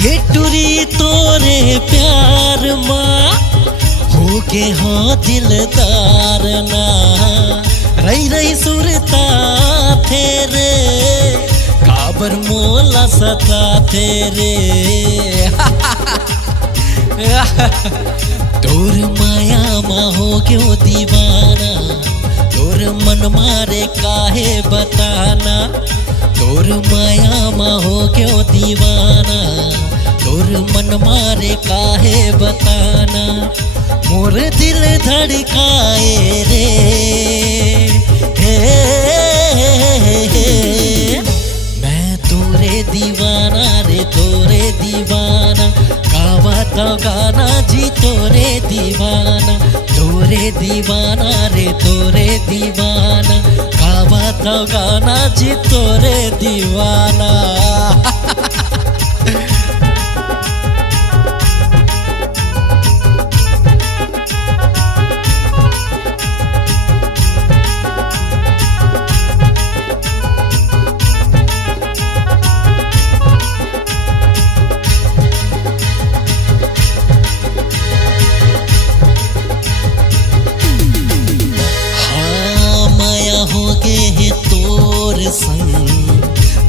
ये टुरी तोरे प्यार माँ हो के हाँ दिलदार ना रही रही सुरता तेरे काबर मोला सता तेरे तोर माया माँ हो क्यों दीवाना तोर मन मारे काहे बताना तोर माया माँ हो क्यों दीवाना तोर मन मारे काहे बताना मोर दिल धड़काए रे मैं तोरे दीवाना रे तोरे दीवाना गावा तो गाना जी तोरे दीवाना रे तोरे दीवाना गावा तो गाना जी तोरे दीवाना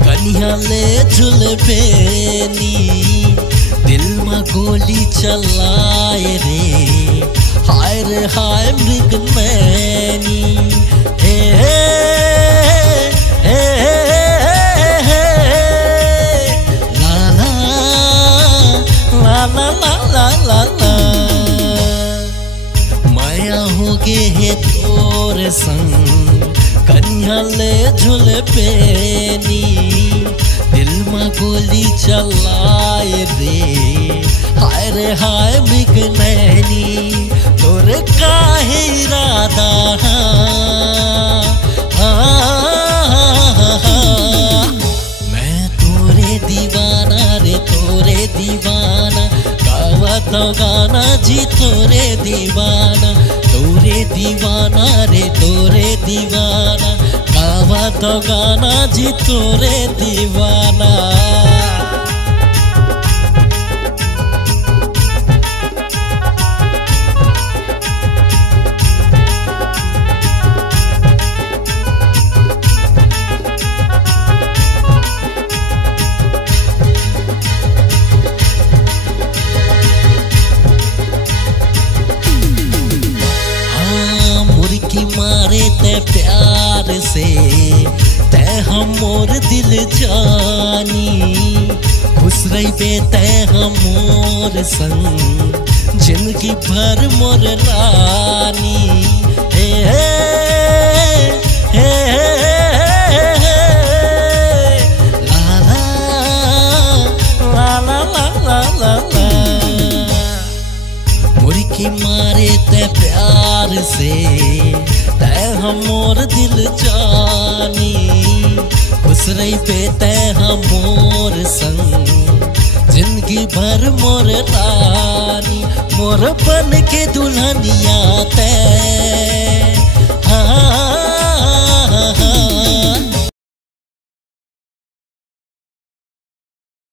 कन्या ले झुलबेनी दिल में गोली चलाए रे हाय मृग मैनी ला ला ला ला ला ला ला माया हो गे है तोर संग कन्या ले झुलबेनी दिल में गोली चलाए रे हाय मृग नैनी तोर काहे इरादा मैं तोरे दीवाना रे तोरे दीवाना गावा तो गाना जी तोरे दीवाना रे तोरे दीवाना गावा तो गाना जी तोरे दीवाना मारे ते प्यार से ते हम मोर दिल जानी खुश रही बे ते हम मोर संग जिंदगी भर मोर रानी ला ला ला ला ला मुर्गी मारे ते प्यार से हम मोर दिल जानी खुश रही पे ते हम मोर संग जिंदगी भर मोर रानी मोर बन के दुल्हनिया ते